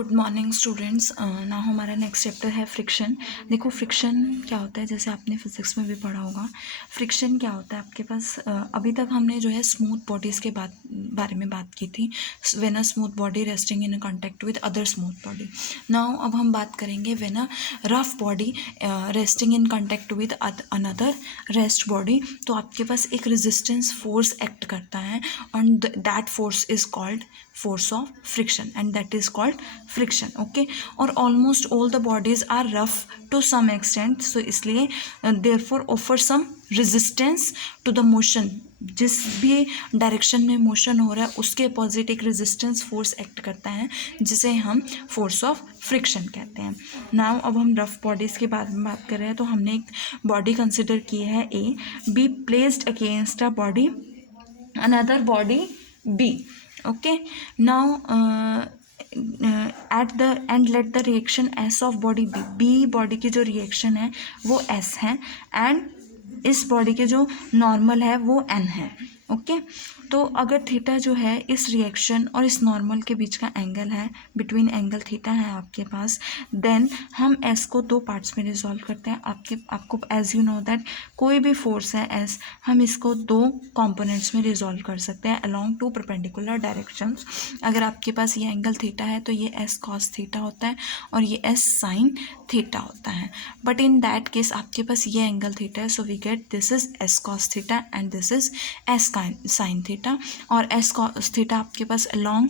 Good morning students. ना हमारा next chapter है फ्रिक्शन। देखो फ्रिक्शन क्या होता है, जैसे आपने फिजिक्स में भी पढ़ा होगा। फ्रिक्शन क्या होता है आपके पास, अभी तक हमने जो है स्मूथ बॉडीज़ के बारे में बात की थी, when a smooth body resting in contact with other smooth body. Now अब हम बात करेंगे when a rough body resting in contact with another rest body. तो आपके पास एक रेजिस्टेंस फोर्स एक्ट करता है and that force is called force of friction and that is called friction. Okay, और almost all the bodies are rough to some extent, so इसलिए therefore offer some resistance to the motion। जिस भी direction में motion हो रहा है उसके opposite एक रेजिस्टेंस फोर्स एक्ट करता है जिसे हम फोर्स ऑफ फ्रिक्शन कहते हैं। नाउ अब हम रफ बॉडीज़ के बारे में बात कर रहे हैं। तो हमने एक बॉडी कंसिडर की है A, B placed against a body another body B. Okay, now at the and let the reaction S of body B body की जो रिएक्शन है वो S है एंड इस बॉडी के जो नॉर्मल है वो N है। ओके, तो अगर थीटा जो है इस रिएक्शन और इस नॉर्मल के बीच का एंगल है, बिटवीन एंगल थीटा है आपके पास, देन हम एस को दो पार्ट्स में रिजॉल्व करते हैं। आपको एज यू नो दैट कोई भी फोर्स है एस, हम इसको दो कंपोनेंट्स में रिजॉल्व कर सकते हैं अलोंग टू परपेंडिकुलर डायरेक्शंस। अगर आपके पास ये एंगल थीटा है तो ये एस कॉस थीटा होता है और ये एस साइन थीटा होता है। बट इन दैट केस आपके पास ये एंगल थीटा है, so we get this is S cos theta and this is S sine theta. और एस कॉस थीटा आपके पास अलोंग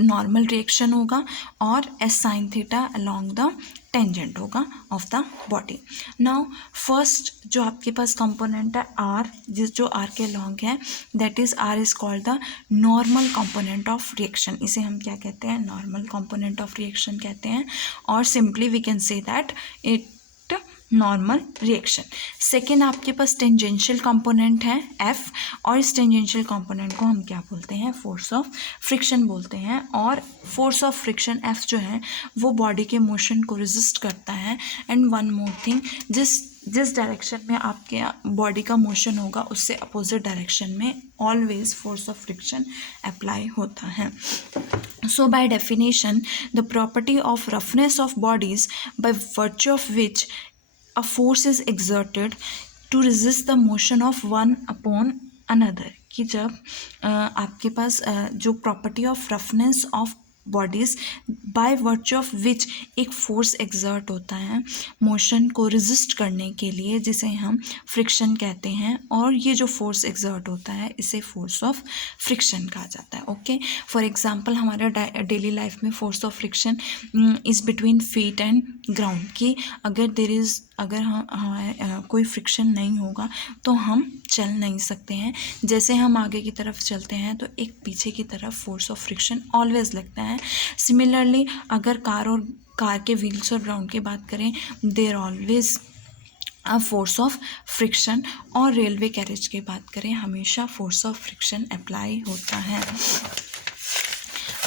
नॉर्मल रिएक्शन होगा और S sine theta along the tangent होगा of the body. Now first जो आपके पास component है आर, जो आर के अलोंग है, that is R is called the normal component of reaction. इसे हम क्या कहते हैं, नॉर्मल कंपोनेंट ऑफ रिएक्शन कहते हैं, और simply we can say that it normal reaction. Second आपके पास टेंजेंशियल कंपोनेंट है एफ, और इस टेंजेंशियल कंपोनेंट को हम क्या बोलते हैं, फोर्स ऑफ फ्रिक्शन बोलते हैं। और फोर्स ऑफ फ्रिक्शन एफ जो है वो बॉडी के मोशन को रेजिस्ट करता है। एंड वन मोर थिंग, जिस डायरेक्शन में आपके बॉडी का मोशन होगा उससे अपोजिट डायरेक्शन में always force of friction apply होता है। So by definition, the property of roughness of bodies by virtue of which a force is exerted to resist the motion of one upon another, कि जब आपके पास जो property of roughness of bodies by virtue of which एक force exert होता है motion को resist करने के लिए, जिसे हम फ्रिक्शन कहते हैं, और ये जो फोर्स एग्जर्ट होता है इसे फोर्स ऑफ फ्रिक्शन कहा जाता है। ओके, फॉर एग्जांपल हमारा डेली लाइफ में force of friction is between feet and ground, कि अगर हमारे कोई फ्रिक्शन नहीं होगा तो हम चल नहीं सकते हैं। जैसे हम आगे की तरफ चलते हैं तो एक पीछे की तरफ फोर्स ऑफ फ्रिक्शन ऑलवेज लगता है। सिमिलरली अगर कार के व्हील्स और ग्राउंड की बात करें, there always a force of friction, और रेलवे कैरेज की बात करें हमेशा फोर्स ऑफ फ्रिक्शन अप्लाई होता है।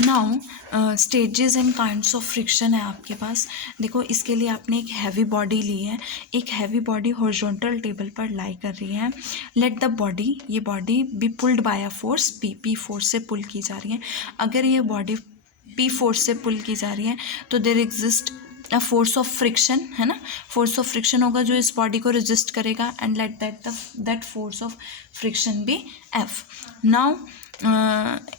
Now stages and kinds of friction है आपके पास। देखो इसके लिए आपने एक हैवी बॉडी ली है, एक हैवी बॉडी हॉरिजॉन्टल टेबल पर लाई कर रही है। लेट द बॉडी, ये body be pulled bye a force P force से पुल की जा रही है। अगर ये बॉडी पी फोर्स से पुल की जा रही है तो there exist a force of friction, है ना, फोर्स ऑफ फ्रिक्शन होगा जो इस बॉडी को रेजिस्ट करेगा, and let that force of friction be F. Now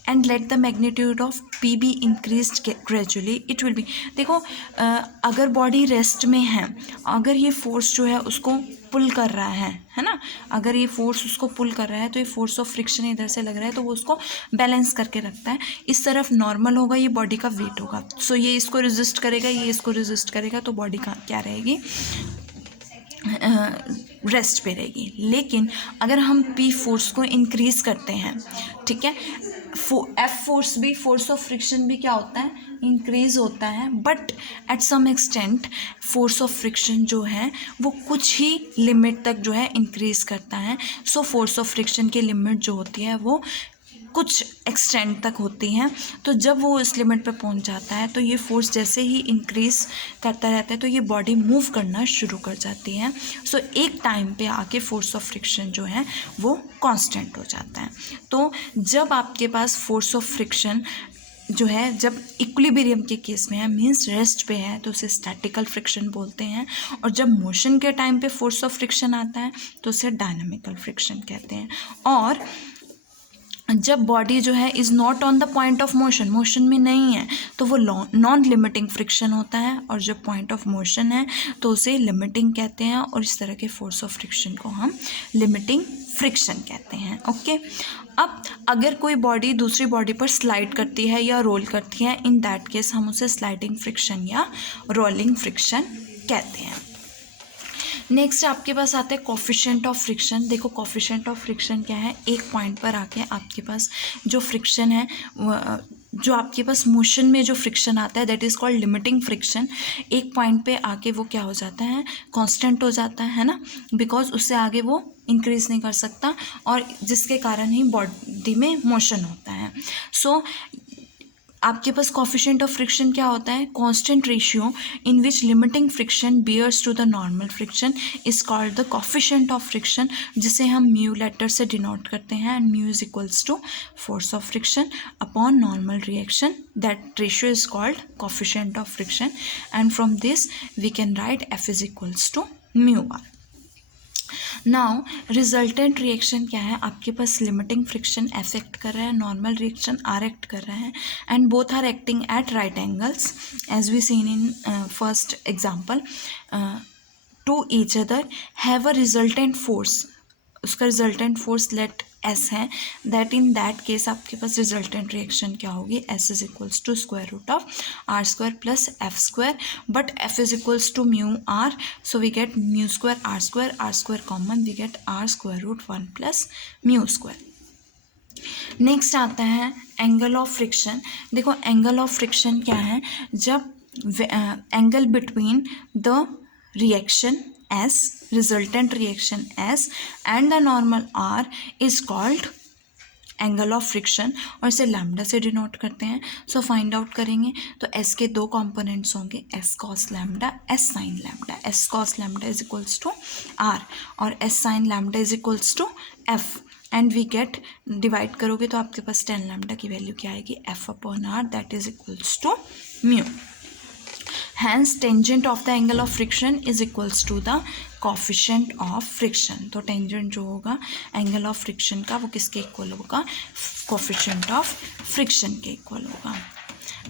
and let the magnitude of P be increased gradually, it will be. देखो अगर body rest में है, अगर ये फोर्स जो है उसको पुल कर रहा है ना, अगर ये फोर्स उसको पुल कर रहा है तो ये फोर्स ऑफ फ्रिक्शन इधर से लग रहा है तो वो उसको बैलेंस करके रखता है। इस तरफ नॉर्मल होगा, ये बॉडी का वेट होगा, सो ये इसको रेजिस्ट करेगा, ये इसको रेजिस्ट करेगा, तो बॉडी का क्या रहेगी, रेस्ट पे रहेगी। लेकिन अगर हम पी फोर्स को इंक्रीज़ करते हैं, ठीक है, एफ फोर्स भी, फोर्स ऑफ फ्रिक्शन भी क्या होता है, इंक्रीज़ होता है, but at some extent force of friction जो है वो कुछ ही लिमिट तक जो है इंक्रीज़ करता है। सो फोर्स ऑफ फ्रिक्शन की लिमिट जो होती है वो कुछ एक्सटेंट तक होती हैं। तो जब वो इस लिमिट पे पहुंच जाता है तो ये फोर्स जैसे ही इंक्रीज़ करता रहता है तो ये बॉडी मूव करना शुरू कर जाती है। सो एक टाइम पे आके फोर्स ऑफ फ्रिक्शन जो है वो कांस्टेंट हो जाता है। तो जब आपके पास फोर्स ऑफ फ्रिक्शन जो है जब इक्विलिब्रियम के केस में है, मीन्स रेस्ट पे है, तो उसे स्टैटिकल फ्रिक्शन बोलते हैं। और जब मोशन के टाइम पे फोर्स ऑफ फ्रिक्शन आता है तो उसे डायनामिकल फ्रिक्शन कहते हैं। और जब बॉडी जो है is not on the point of motion, motion में नहीं है, तो वो नॉन लिमिटिंग फ्रिक्शन होता है। और जब पॉइंट ऑफ मोशन है तो उसे लिमिटिंग कहते हैं। और इस तरह के फोर्स ऑफ फ्रिक्शन को हम लिमिटिंग फ्रिक्शन कहते हैं। ओके, अब अगर कोई बॉडी दूसरी बॉडी पर स्लाइड करती है या रोल करती है, इन दैट केस हम उसे स्लाइडिंग फ्रिक्शन या रोलिंग फ्रिक्शन कहते हैं। नेक्स्ट आपके पास आता है कोफिशिएंट ऑफ फ्रिक्शन। देखो कोफिशिएंट ऑफ फ्रिक्शन क्या है, एक पॉइंट पर आके आपके पास जो फ्रिक्शन है, जो आपके पास मोशन में जो फ्रिक्शन आता है that is called limiting friction. एक पॉइंट पे आके वो क्या हो जाता है, कांस्टेंट हो जाता है ना, बिकॉज उससे आगे वो इंक्रीज नहीं कर सकता, और जिसके कारण ही बॉडी में मोशन होता है। सो आपके पास कोफिशिएंट ऑफ फ्रिक्शन क्या होता है, constant ratio in which limiting friction bears to the normal friction is called the coefficient of friction, जिसे हम म्यू लेटर से डिनोट करते हैं। And mu is equals to force of friction upon normal reaction, that ratio is called coefficient of friction. And from this we can write F is equals to mu R. Now resultant reaction क्या है, आपके पास limiting friction F act कर रहा है, normal reaction are act कर रहा है, and both are acting at right angles as we seen in first example to each other, have a resultant force. उसका रिजल्टेंट फोर्स लेट एस है, that in that case आपके पास resultant reaction क्या होगी, S is equals to square root of R square plus F square, but F is equals to mu R, so we get mu square R square common, we get are square root 1 plus mu square. Next आता है angle of friction. देखो angle of friction क्या है, जब angle between the reaction S, resultant reaction S and the normal R is called angle of friction, और इसे lambda से denote करते हैं। सो फाइंड आउट करेंगे तो S के दो कंपोनेंट्स होंगे, S cos lambda, S sin lambda. S cos lambda is equals to R और S sin lambda is equals to F, and we get, divide करोगे तो आपके पास tan लैम्डा की वैल्यू क्या आएगी, F upon R, that is equals to mu. Hence tangent of the angle of friction is equals to the coefficient of friction। तो tangent जो होगा angle of friction का वो किसके इक्वल होगा, coefficient of friction के इक्वल होगा।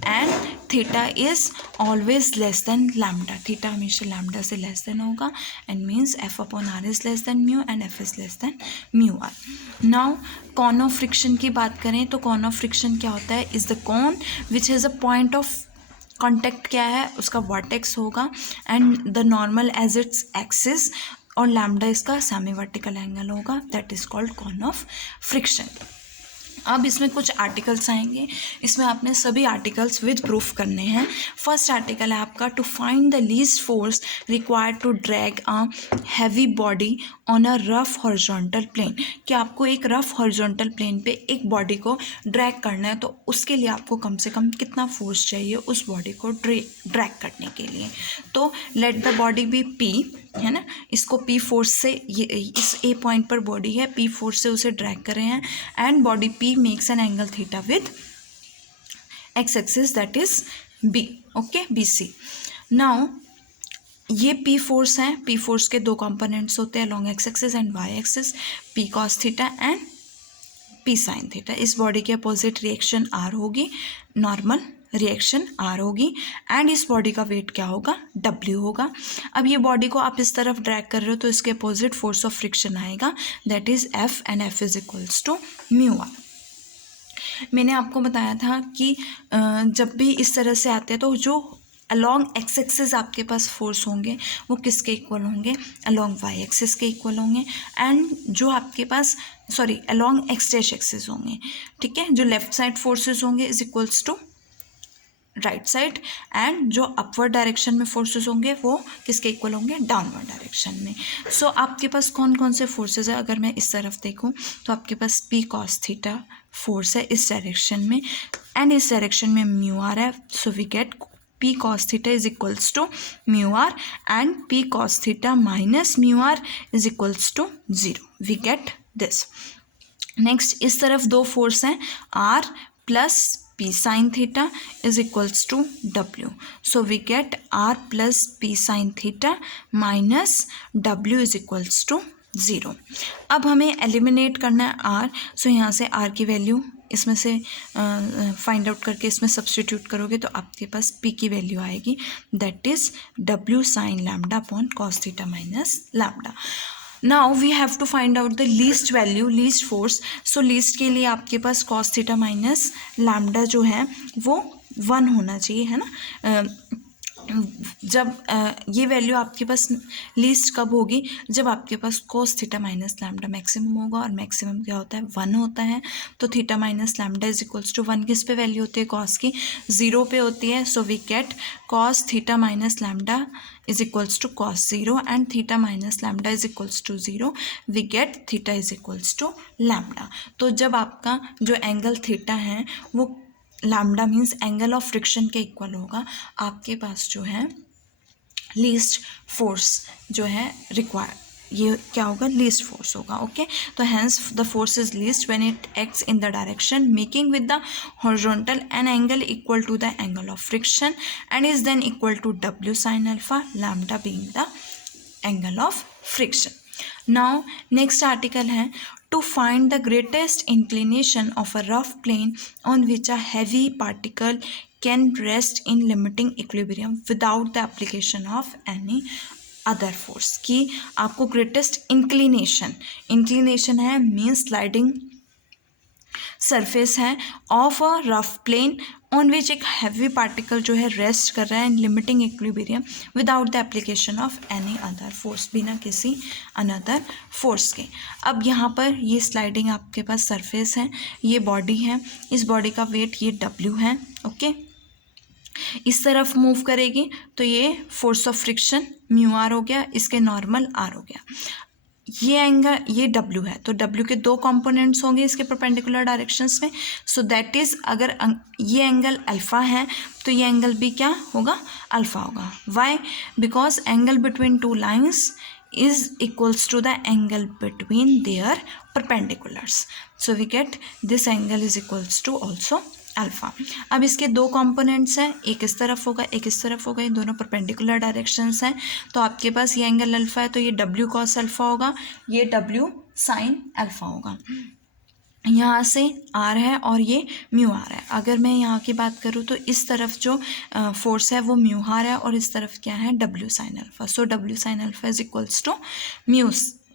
And theta is always less than lambda, theta हमेशा लैम्डा से लेस देन होगा, and means F upon R is less than mu and F is less than mu R. Now cone of friction की बात करें तो cone of friction क्या होता है, is the cone which has a point of contact क्या है, उसका वर्टेक्स होगा, and the normal as its axis, और लैम्डा इसका सेमी वर्टिकल एंगल होगा, that is called cone of friction. अब इसमें कुछ आर्टिकल्स आएंगे, इसमें आपने सभी आर्टिकल्स विद प्रूफ करने हैं। फर्स्ट आर्टिकल है आपका to find the least force required to drag a heavy body on a rough horizontal plane, कि आपको एक रफ हॉरिजॉन्टल प्लेन पे एक बॉडी को ड्रैग करना है, तो उसके लिए आपको कम से कम कितना फोर्स चाहिए उस बॉडी को ड्रैग करने के लिए। तो let the body be P, है ना, इसको पी फोर्स से, ये इस ए पॉइंट पर बॉडी है, पी फोर्स से उसे ड्रैग कर रहे हैं, and body P makes an angle theta with X axis that is B, okay, B C. Now ये पी फोर्स है, पी फोर्स के दो कंपोनेंट्स होते हैं along X axis and Y axis, P cos theta and P sine theta. इस body के opposite reaction are होगी, normal reaction are होगी, एंड इस बॉडी का वेट क्या होगा, डब्ल्यू होगा। अब ये बॉडी को आप इस तरफ ड्रैग कर रहे हो तो इसके अपोजिट फोर्स ऑफ फ्रिक्शन आएगा, that is F, and F is equals to mu R. मैंने आपको बताया था कि जब भी इस तरह से आते हैं तो जो अलॉन्ग एक्स एक्सिस आपके पास फोर्स होंगे वो किसके इक्वल होंगे, अलॉन्ग वाई एक्सिस के इक्वल होंगे, एंड जो आपके पास अलॉन्ग एक्स डैश एक्सिस होंगे, ठीक है, जो लेफ्ट साइड फोर्सेस होंगे is equals to right side, and जो अपवर्ड डायरेक्शन में फोर्सेस होंगे वो किसके इक्वल होंगे, डाउनवर्ड डायरेक्शन में। सो आपके पास कौन कौन से फोर्सेस है, अगर मैं इस तरफ देखूं तो आपके पास पी कॉस थीटा फोर्स है इस डायरेक्शन में, एंड इस डायरेक्शन में म्यू आर है, so we get P cos theta is equals to mu R, and P cos theta minus mu R is equals to 0, we get this. Next इस तरफ दो force हैं, R plus P sin theta is equals to W. So we get R plus P sin theta minus W is equals to 0. अब हमें eliminate करना है R. सो यहाँ से R की वैल्यू इसमें से फाइंड आउट करके इसमें सब्सटीट्यूट करोगे तो आपके पास P की वैल्यू आएगी, that is W sin lambda upon cos theta minus lambda. Now we have to find out the least value, least force. So least के लिए आपके पास cos थीटा माइनस लैम्डा जो है वो 1 होना चाहिए, है ना. जब ये वैल्यू आपके पास लीस्ट कब होगी, जब आपके पास cos theta minus lambda maximum होगा, और मैक्सिमम क्या होता है 1 होता है. तो theta minus lambda is equals to 1 किस पे वैल्यू होती है, cos की 0 पे होती है. So we get cos theta minus lambda is equals to cos 0 and theta minus lambda is equals to 0. we get theta is equals to lambda. तो जब आपका जो एंगल थीटा है वो lambda means angle of friction के equal होगा, आपके पास जो है लीस्ट फोर्स जो है रिक्वायर, ये क्या होगा, लीस्ट फोर्स होगा. ओके, तो hence the force is least when it acts in the direction making with the horizontal an angle equal to the angle of friction and is then equal to W sin alpha, lambda being the angle of friction. Now next article है to find the greatest inclination of a rough plane on which a heavy particle can rest in limiting equilibrium without the application of any other force. कि आपको greatest inclination है mean sliding surface है of a rough plane on which एक heavy particle जो है rest कर रहा है in limiting equilibrium without the application of any other force, बिना किसी अनदर फोर्स के. अब यहाँ पर ये स्लाइडिंग आपके पास सरफेस है, ये बॉडी है, इस बॉडी का वेट ये W है. ओके, इस तरफ मूव करेगी तो ये force of friction mu R हो गया, इसके नॉर्मल आर हो गया. ये एंगल ये W है, तो W के 2 कंपोनेंट्स होंगे इसके परपेंडिकुलर डायरेक्शंस में. सो दैट इज़ अगर ये एंगल अल्फ़ा है तो ये एंगल भी क्या होगा, अल्फ़ा होगा. Why, because angle between 2 lines is equals to the angle between their perpendiculars. So we get this angle is equals to also alpha. अब इसके 2 कंपोनेंट्स हैं, एक इस तरफ होगा एक इस तरफ होगा, ये दोनों परपेंडिकुलर डायरेक्शंस हैं. तो आपके पास ये एंगल अल्फ़ा है तो ये W cos अल्फ़ा होगा, ये W sin अल्फ़ा होगा. यहाँ से R है और ये म्यू आर है. अगर मैं यहाँ की बात करूँ तो इस तरफ जो फोर्स है वो म्यू आर है और इस तरफ क्या है W sin alpha. So W sin alpha is equals to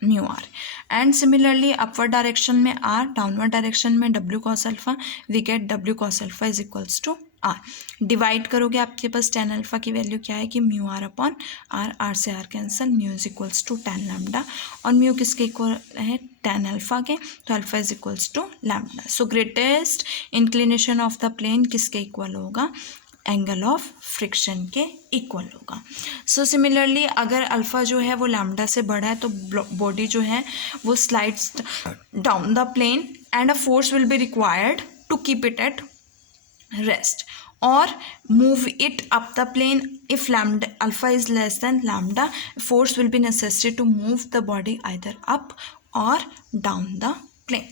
mu R. And similarly upward direction में R, डाउनवर्ड डायरेक्शन में W cos alpha, we get W cos alpha is equals to R. Divide करोगे आपके पास tan alpha की value क्या है कि mu R upon R, R से R cancel, mu is equals to tan lambda, और म्यू किसके इक्वल है, tan अल्फ़ा के, तो alpha is equals to lambda. So greatest inclination of the plane किसके इक्वल होगा, एंगल ऑफ फ्रिक्शन के equal होगा. सो सिमिलरली अगर अल्फ़ा जो है वो लैम्डा से बड़ा है तो बॉडी जो है वो slides down the plane and a force will be required to keep it at rest or move it up the plane. If alpha is less than lambda, force will be necessary to move the body either up or down the plane.